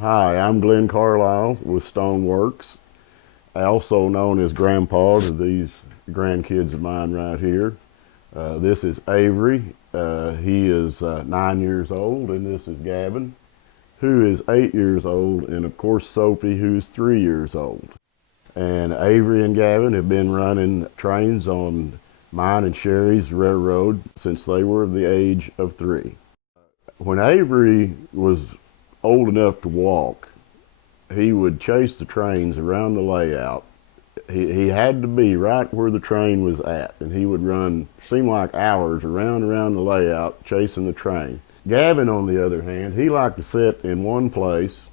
Hi, I'm Glen Carlisle with Stoneworks, also known as Grandpa to these grandkids of mine right here. This is Avery. He is 9 years old, and this is Gavin, who is 8 years old, and of course Sophie, who's 3 years old. And Avery and Gavin have been running trains on mine and Sherry's railroad since they were the age of 3. When Avery was old enough to walk, he would chase the trains around the layout. He had to be right where the train was at, and he would run, seem like hours, around the layout chasing the train. Gavin, on the other hand, he liked to sit in one place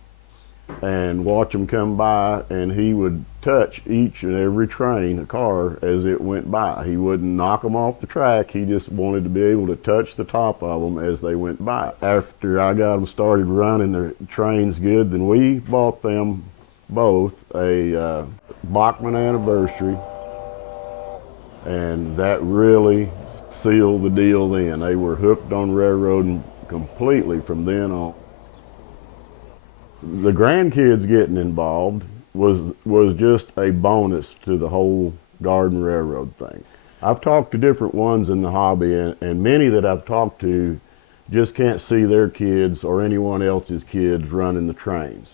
and watch them come by, and he would touch each and every train, a car, as it went by. He wouldn't knock them off the track. He just wanted to be able to touch the top of them as they went by. After I got them started running their trains good, then we bought them both a Bachman anniversary, and that really sealed the deal then. They were hooked on railroading completely from then on. The grandkids getting involved was just a bonus to the whole garden railroad thing. I've talked to different ones in the hobby, and many that I've talked to just can't see their kids or anyone else's kids running the trains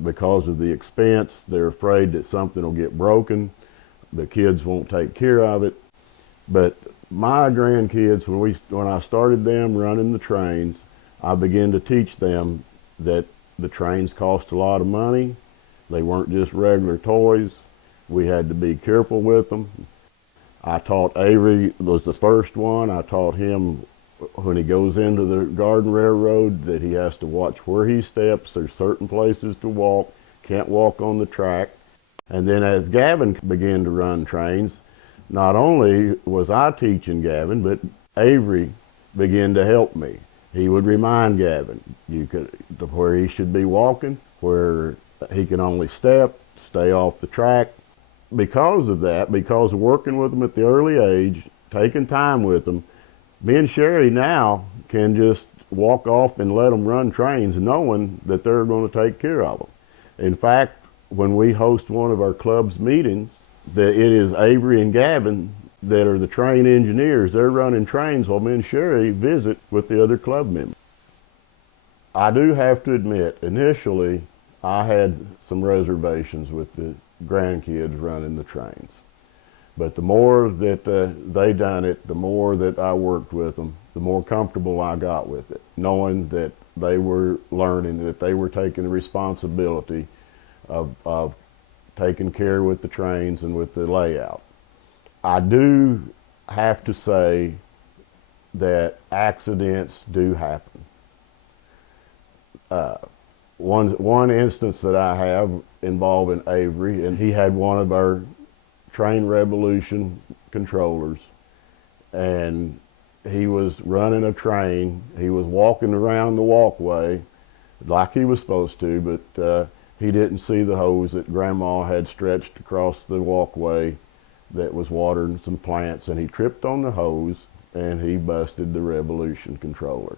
because of the expense. They're afraid that something will get broken. The kids won't take care of it. But my grandkids, when I started them running the trains, I began to teach them that the trains cost a lot of money. They weren't just regular toys. We had to be careful with them. I taught Avery, was the first one. I taught him when he goes into the garden railroad that he has to watch where he steps. There's certain places to walk, can't walk on the track. And then as Gavin began to run trains, not only was I teaching Gavin, but Avery began to help me. He would remind Gavin where he should be walking, where he can only step, stay off the track. Because of that, because of working with them at the early age, taking time with them, me and Sherry now can just walk off and let them run trains knowing that they're going to take care of them. In fact, when we host one of our club's meetings, that it is Avery and Gavin that are the train engineers. They're running trains while me and Sherry visit with the other club members. I do have to admit, initially, I had some reservations with the grandkids running the trains. But the more that they done it, the more that I worked with them, the more comfortable I got with it, knowing that they were learning, that they were taking the responsibility of taking care with the trains and with the layout. I do have to say that accidents do happen. One instance that I have involving Avery, and he had one of our Crest Revolution controllers, and he was running a train. He was walking around the walkway like he was supposed to, but he didn't see the hose that Grandma had stretched across the walkway that was watering some plants, and he tripped on the hose and he busted the Revolution controller.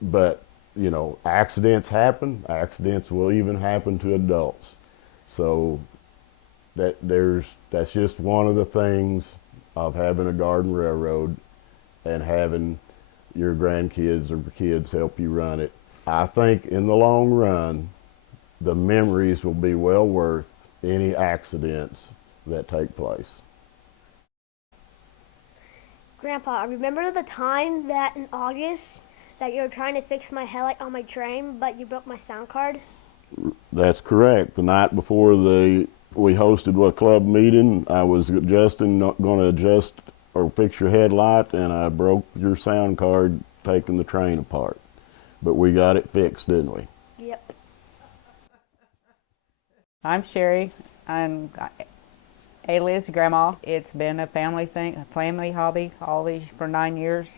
But you know, accidents happen. Accidents will even happen to adults. So that's just one of the things of having a garden railroad and having your grandkids or kids help you run it. I think in the long run, the memories will be well worth any accidents that take place. Grandpa, I remember the time that in August that you were trying to fix my headlight on my train, but you broke my sound card? That's correct. The night before we hosted a club meeting, I was going to adjust or fix your headlight, and I broke your sound card taking the train apart. But we got it fixed, didn't we? Yep. I'm Sherry. I'm alias Grandma. It's been a family thing, a family hobby, always for 9 years.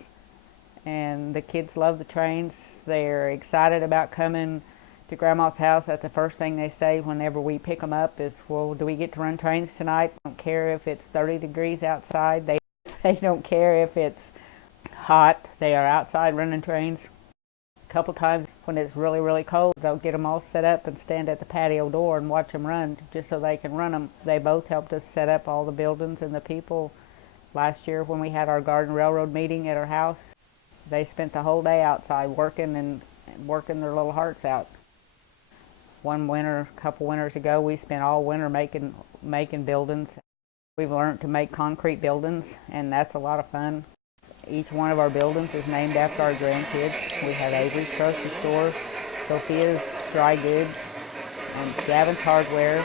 And the kids love the trains. They're excited about coming to Grandma's house. That's the first thing they say whenever we pick them up is, well, do we get to run trains tonight? They don't care if it's 30 degrees outside. They don't care if it's hot. They are outside running trains. A couple times when it's really, really cold, they'll get them all set up and stand at the patio door and watch them run just so they can run them. They both helped us set up all the buildings and the people. Last year when we had our Garden Railroad meeting at our house, they spent the whole day outside working and working their little hearts out. One winter, a couple winters ago, we spent all winter making buildings. We've learned to make concrete buildings, and that's a lot of fun. Each one of our buildings is named after our grandkids. We have Avery's grocery store, Sophia's dry goods, and Gavin's hardware,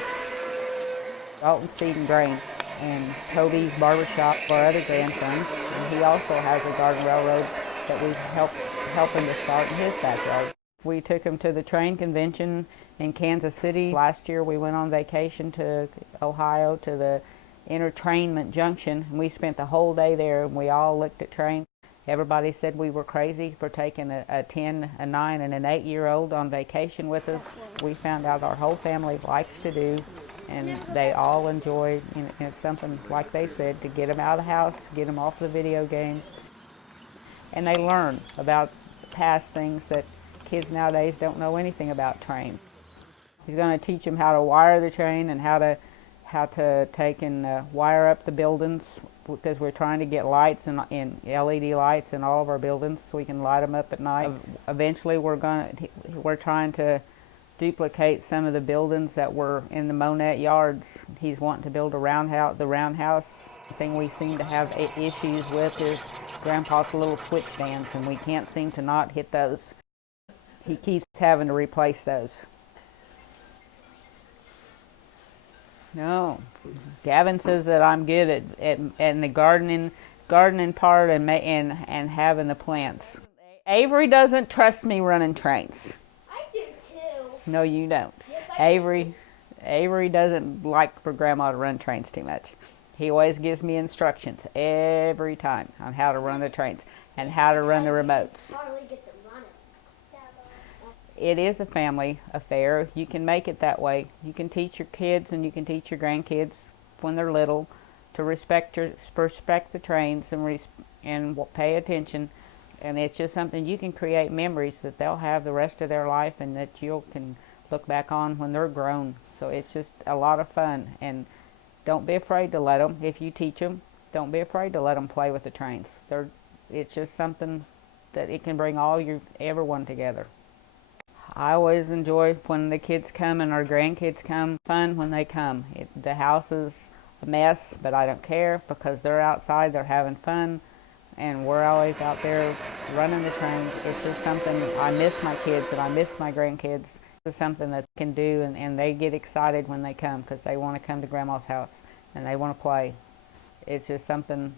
Dalton's seed and grain, and Toby's barbershop for our other grandsons. And he also has a garden railroad that we've helping to start in his backyard. We took him to the train convention in Kansas City. Last year we went on vacation to Ohio to the Entertainment Junction, and we spent the whole day there, and we all looked at trains. Everybody said we were crazy for taking a 10, a 9, and an 8-year-old on vacation with us. We found out our whole family likes to do, and they all enjoy, it's something, like they said, to get them out of the house, get them off the video games, and they learn about past things that kids nowadays don't know anything about trains. He's going to teach them how to wire the train and how to take and wire up the buildings, because we're trying to get lights and LED lights in all of our buildings so we can light them up at night. Eventually we're trying to duplicate some of the buildings that were in the Monette yards. He's wanting to build the roundhouse. The thing we seem to have issues with is Grandpa's little switch stands, and we can't seem to not hit those. He keeps having to replace those. No, Gavin says that I'm good at the gardening part and having the plants. Avery doesn't trust me running trains. I do too. No, you don't. Yes, I do. Avery doesn't like for Grandma to run trains too much. He always gives me instructions every time on how to run the trains and how to run the remotes. Hardly get to run it. It is a family affair. You can make it that way. You can teach your kids and you can teach your grandkids when they're little to respect the trains and pay attention. And it's just something you can create memories that they'll have the rest of their life and that you can look back on when they're grown. So it's just a lot of fun. And don't be afraid to let them, if you teach them, don't be afraid to let them play with the trains. It's just something that it can bring everyone together. I always enjoy when the kids come and our grandkids come. Fun when they come. The house is a mess, but I don't care because they're outside, they're having fun, and we're always out there running the trains. It's just something, I miss my kids and I miss my grandkids. It's something that they can do, and they get excited when they come because they want to come to Grandma's house and they want to play. It's just something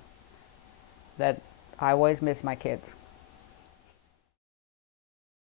that I always miss my kids.